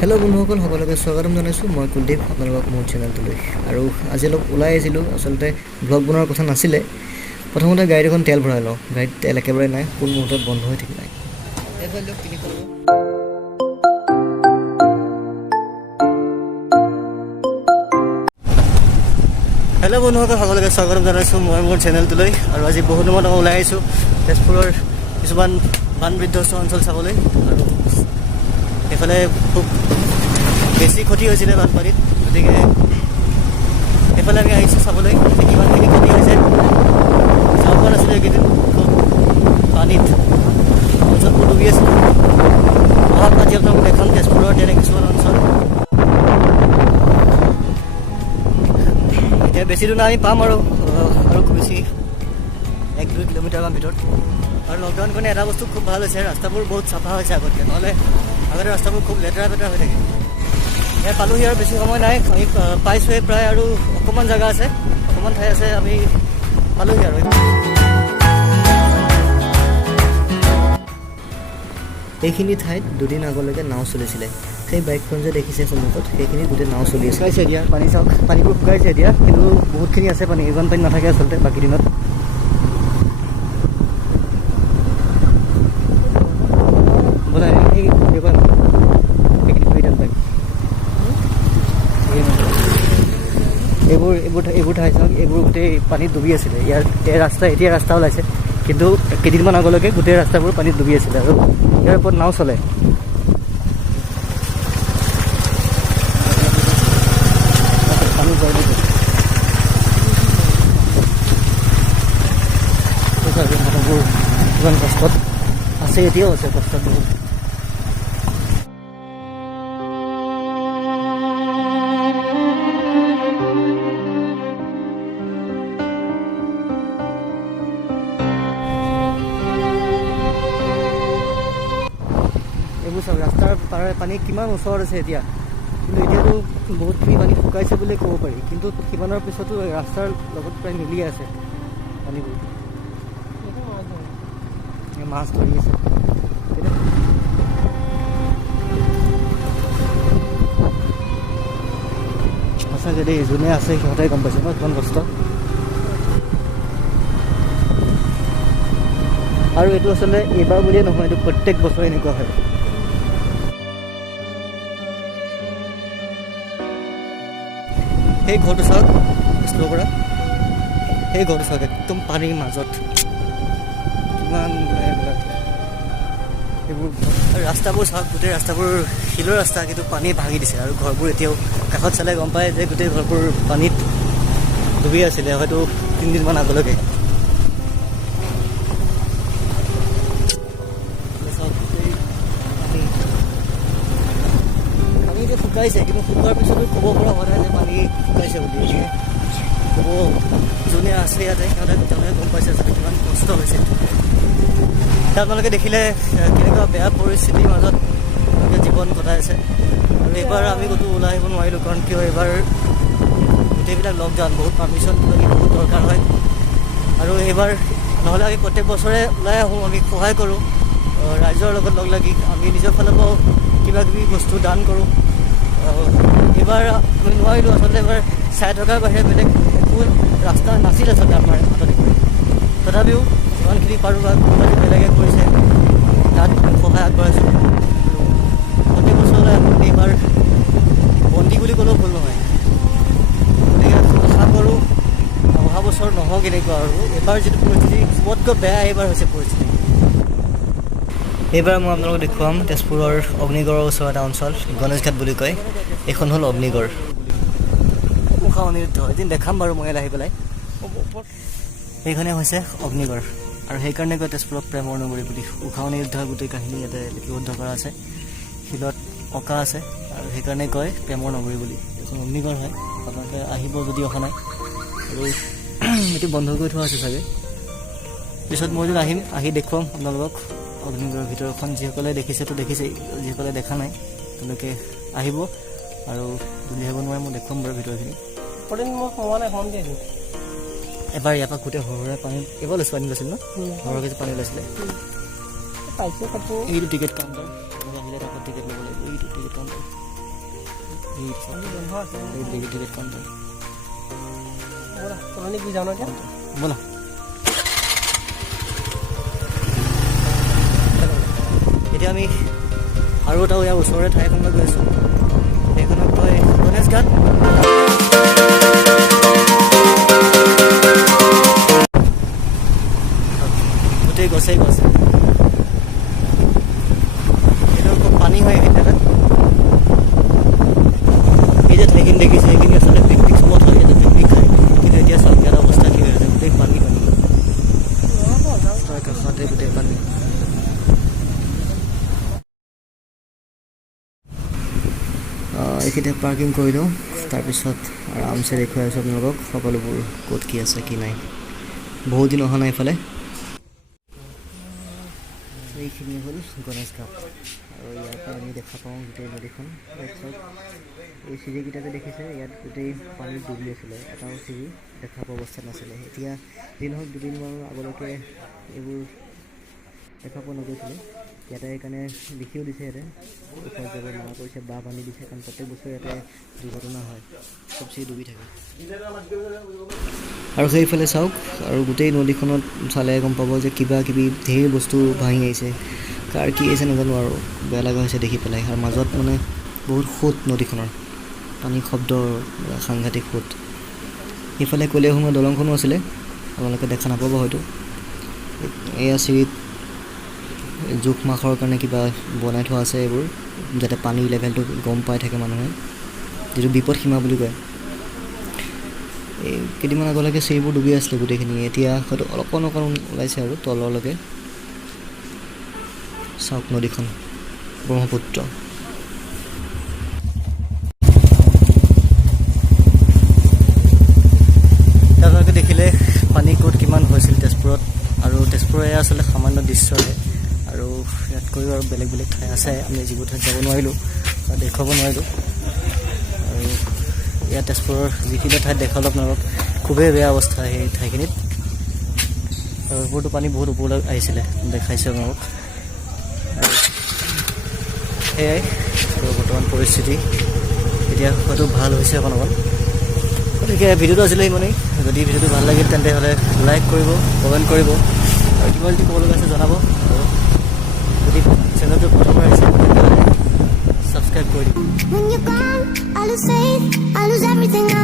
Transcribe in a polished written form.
Hello' বন্ধুসকল, সকলোকে স্বাগতম জনাইছোঁ। মই কুলদীপ, আপোনালোকক মোৰ চেনেলটোলৈ। আৰু আজি অলপ ওলাই আহিছিলোঁ। আচলতে ব্লগ বনোৱাৰ কথা নাছিলে। প্ৰথমতে গাড়ীত এখন তেল ভৰাই লওঁ। গাড়ীত তেল একেবাৰে নাই, কোন মুহূৰ্তত বন্ধ হৈ ঠিক নাই। হেল্ল' বন্ধুসকল, সকলোকে স্বাগতম জনাইছোঁ মই মোৰ চেনেলটোলৈ। আৰু আজি বহুত দিনত ওলাই আহিছোঁ তেজপুৰৰ কিছুমান বান বিধ্বস্ত অঞ্চল চাবলৈ। আৰু এইফালে খুব বেছি ক্ষতি হৈছিলে বানপানীত, গতিকে এইফালে আমি আহিছোঁ চাবলৈ কিমানখিনি ক্ষতি হৈছে। যাব পৰা নাছিলোঁ এইকেইদিন, খুব পানীত অঞ্চলবোৰ ডুবি আছিলোঁ। অহা আজি আপোনালোকক দেখাম তেজপুৰৰ তেনে কিছুমান অঞ্চল। এতিয়া বেছি দূৰ আমি পাম আৰু খুব বেছি 1-2 কিলোমিটাৰমান ভিতৰত। আৰু লকডাউন কাৰণে এটা বস্তু খুব ভাল হৈছে, ৰাস্তাবোৰ বহুত চাফা হৈছে আগতকৈ। নহ'লে আগতে ৰাস্তাবোৰ খুব লেতেৰা পেতেৰা হৈ থাকে। ইয়াত পালোহি আৰু বেছি সময় নাই, আমি পাইছোঁহে প্ৰায়। আৰু অকণমান জেগা আছে, অকণমান ঠাই আছে, আমি পালোহি আৰু। এইখিনি ঠাইত দুদিন আগলৈকে নাও চলিছিলে। সেই বাইকখন যে দেখিছে সন্মুখত, সেইখিনি গোটেই নাও চলি আছে। শুকাইছে এতিয়া, পানী চাওক, পানীবোৰ শুকাইছে এতিয়া, কিন্তু বহুতখিনি আছে পানী। ইমান পানী নাথাকে আচলতে বাকী দিনত। এইবোৰ ঠাই চাওক, এইবোৰ গোটেই পানীত ডুবি আছিলে। এতিয়া ৰাস্তা ওলাইছে, কিন্তু কেইদিনমান আগলৈকে গোটেই ৰাস্তাবোৰ পানীত ডুবি আছিলে। আৰু ইয়াৰ ওপৰত নাও চলে। মানুহবোৰ কিমান কষ্টত আছে, এতিয়াও আছে কষ্টত বহুত। এইবোৰ চাওক, ৰাস্তাৰ পাৰে পানী কিমান ওচৰত আছে এতিয়া, কিন্তু এতিয়াতো বহুতখিনি পানী শুকাইছে বুলিয়ে ক'ব পাৰি। কিন্তু সিমানৰ পিছতো ৰাস্তাৰ লগত প্ৰায় মিলিয়ে আছে পানীবোৰ। মাছ ধৰি আছে সঁচাকৈ দেই, যোনে আছে সিহঁতে গম পাইছে ন কিমান কষ্ট। আৰু এইটো আচলতে এইবাৰ বুলিয়ে নহয়, এইটো প্ৰত্যেক বছৰে এনেকুৱা হয়। সেই ঘৰটো চাওক, স্কুলৰ পৰা সেই ঘৰটো চাওক, একদম পানীৰ মাজত। কিমান এইবোৰ ৰাস্তাবোৰ চাওক, গোটেই ৰাস্তাবোৰ শিলৰ ৰাস্তা, কিন্তু পানী ভাঙি দিছে। আৰু ঘৰবোৰ এতিয়াও কাষত চালে গম পায় যে গোটেই ঘৰবোৰ পানীত ডুবি আছিলে, হয়তো 3 দিনমান আগলৈকে। পানী এতিয়া শুকাইছে, কিন্তু শুকোৱাৰ পিছতো ক'ব পৰা হোৱা নাই যে পানী শুকাইছে বুলি। ক'ব যোনে আছে ইয়াতে সিহঁতে গম পাইছে যে কিমান কষ্ট হৈছে। আপোনালোকে দেখিলে কেনেকুৱা বেয়া পৰিস্থিতিৰ মাজত জীৱন কটাই আছে। আৰু এইবাৰ আমি ক'তো ওলাই আহিব নোৱাৰিলোঁ, কাৰণ কিয় এইবাৰ গোটেইবিলাক লকডাউন, বহুত পাৰ্মিশ্যন বহুত দৰকাৰ হয়। আৰু এইবাৰ নহ'লে আমি প্ৰত্যেক বছৰে ওলাই আহোঁ, আমি সহায় কৰোঁ ৰাইজৰ লগত লগ লাগি। আমি নিজৰ ফালৰ পৰাও কিবাকিবি বস্তু দান কৰোঁ। এইবাৰ আমি নোৱাৰিলোঁ আচলতে। এইবাৰ চাই থকাৰ বাহিৰে বেলেগ একো ৰাস্তা নাছিল আচলতে আমাৰ হাতত। তথাপিও যিমানখিনি পাৰোঁ বা কোনোবাই বেলেগে কৰিছে তাত সহায় আগবঢ়াইছোঁ। প্ৰত্যেক বছৰলৈ এইবাৰ বন্দী বুলি ক'লেও ভুল নহয়। গতিকে আশা কৰোঁ অহা বছৰ নহওক এনেকুৱা। আৰু এইবাৰ যিটো পৰিস্থিতি চবতকৈ বেয়া এইবাৰ হৈছে পৰিস্থিতি। এইবাৰ মই আপোনালোকক দেখুৱাম তেজপুৰৰ অগ্নিগড়ৰ ওচৰৰ এটা অঞ্চল, গণেশঘাট বুলি কয়। এইখন হ'ল অগ্নিগড়, ঊষা অনিৰুদ্ধ। এদিন দেখাম বাৰু মই ইয়াত আহি পেলাই। এইখনে হৈছে অগ্নিগড়, আৰু সেইকাৰণে কয় তেজপুৰক প্ৰেমৰ নগৰী বুলি। ঊষা অনিৰুদ্ধৰ গোটেই কাহিনী ইয়াতে লিপিবদ্ধ কৰা আছে, শিলত অঁকা আছে, আৰু সেইকাৰণে কয় প্ৰেমৰ নগৰী বুলি। এইখন অগ্নিগড় হয়, আপোনালোকে আহিব যদি অহা নাই। আৰু এইটো বন্ধ কৰি থোৱা আছে চাগে। পিছত মই যদি আহিম, আহি দেখুৱাম আপোনালোকক অগ্নিগড়ৰ ভিতৰখন। যিসকলে দেখিছেতো দেখিছেই, যিসকলে দেখা নাই তেওঁলোকে আহিব। আৰু যদি আহিব নোৱাৰে মই দেখুৱাম বাৰু ভিতৰখিনি। এবাৰ ইয়াৰ পৰা গোটেই সৰু পানী, এইবাৰ লৈছোঁ পানী লৈছিল ন, সৰহকৈ পানী ওলাইছিলে। এইটো টিকেট কাউণ্টাৰ, আহিলে তাত টিকেট ল'ব লাগিব। এইটো টিকেট কাউণ্টাৰ। ব'লা এতিয়া আমি আৰু এটা ইয়াৰ ওচৰৰে ঠাই এখনলৈ গৈ আছোঁ সেইখনক কয় গণেশ ঘাট গোটেই গছেই গছ এইটো খুব পানী হয় এইখিনি জেগাত এই যে ঠাইখিনি দেখিছে সেইখিনি আচলতে পিকনিক স্পট হয় ইয়াতে পিকনিক খায় কিন্তু এতিয়া চব ইয়াৰ অৱস্থা কি হৈ আছে গোটেই পানী পানী কাষতে গোটেই পানী এইখিনিতে পাৰ্কিং কৰি দিওঁ তাৰপিছত আৰামছে দেখুৱাই আছোঁ আপোনালোকক সকলোবোৰ ক'ত কি আছে কি নাই বহুত দিন অহা নাই এইফালে এইখিনি হ'ল গণেশ ঘাট আৰু ইয়াৰ পৰা আমি দেখা পাওঁ গোটেই নদীখন এই চিৰিকেইটা যে দেখিছে ইয়াত গোটেই পানীত ডুবি আছিলে এটাও চিৰি দেখা পোৱা অৱস্থাত নাছিলে এতিয়া যি নহওক দুদিনমানৰ আগলৈকে এইবোৰ দেখা পোৱা নগৈছিলে ইয়াতে সেইকাৰণে লিখিও দিছে ইয়াতে ওপৰত যাব মানা কৰিছে বাঁহ বান্ধি দিছে কাৰণ প্ৰত্যেক বছৰে ইয়াতে দুৰ্ঘটনা হয় চব চিৰি ডুবি থাকে আৰু সেইফালে চাওক আৰু গোটেই নদীখনত চালে গম পাব যে কিবা কিবি ধেৰ বস্তু ভাঙি আহিছে কাৰ কি আহিছে নাজানো আৰু বেয়া লগা হৈছে দেখি পেলাই আৰু মাজত মানে বহুত সোঁত নদীখনৰ পানী শব্দৰ সাংঘাতিক সোঁত ইফালে কলীয়াভোমোৰা দলংখনো আছিলে আপোনালোকে দেখা নাপাব হয়তো এয়া চিৰিত জোখ মাখৰ কাৰণে কিবা বনাই থোৱা আছে এইবোৰ যাতে পানীৰ লেভেলটো গম পাই থাকে মানুহে যিটো বিপদ সীমা বুলি কয় এই কেইদিনমান আগলৈকে চিৰিবোৰ ডুবি আছিলে গোটেইখিনি এতিয়া হয়তো অকণ ওলাইছে আৰু তললৈকে চাওক নদীখন ব্ৰহ্মপুত্ৰ আপোনালোকে দেখিলে পানী ক'ত কিমান হৈছিল তেজপুৰত আৰু তেজপুৰৰ এয়া আচলতে সামান্য দৃশ্যহে আৰু ইয়াতকৈও আৰু বেলেগ বেলেগ ঠাই আছে আমি যিবোৰ ঠাইত যাব নোৱাৰিলোঁ বা দেখুৱাব নোৱাৰিলোঁ আৰু ইয়াত তেজপুৰৰ যিখিনি ঠাইত দেখালোঁ আপোনালোকক খুবেই বেয়া অৱস্থা সেই ঠাইখিনিত আৰু এইবোৰতো পানী বহুত ওপৰলৈ আহিছিলে দেখাইছোঁ আপোনালোকক সেয়াই আৰু বৰ্তমান পৰিস্থিতি এতিয়া হয়তো ভাল হৈছে অকণ গতিকে ভিডিঅ'টো আছিলে ইমানেই যদি ভিডিঅ'টো ভাল লাগিল তেন্তে হ'লে লাইক কৰিব কমেণ্ট কৰিব আৰু কিবা যদি ক'ব লগা আছে জনাব আৰু যদি চেনেলটো প্ৰথমবাৰ আহিছে তেতিয়াহ'লে ছাবস্ক্ৰাইব কৰি দিব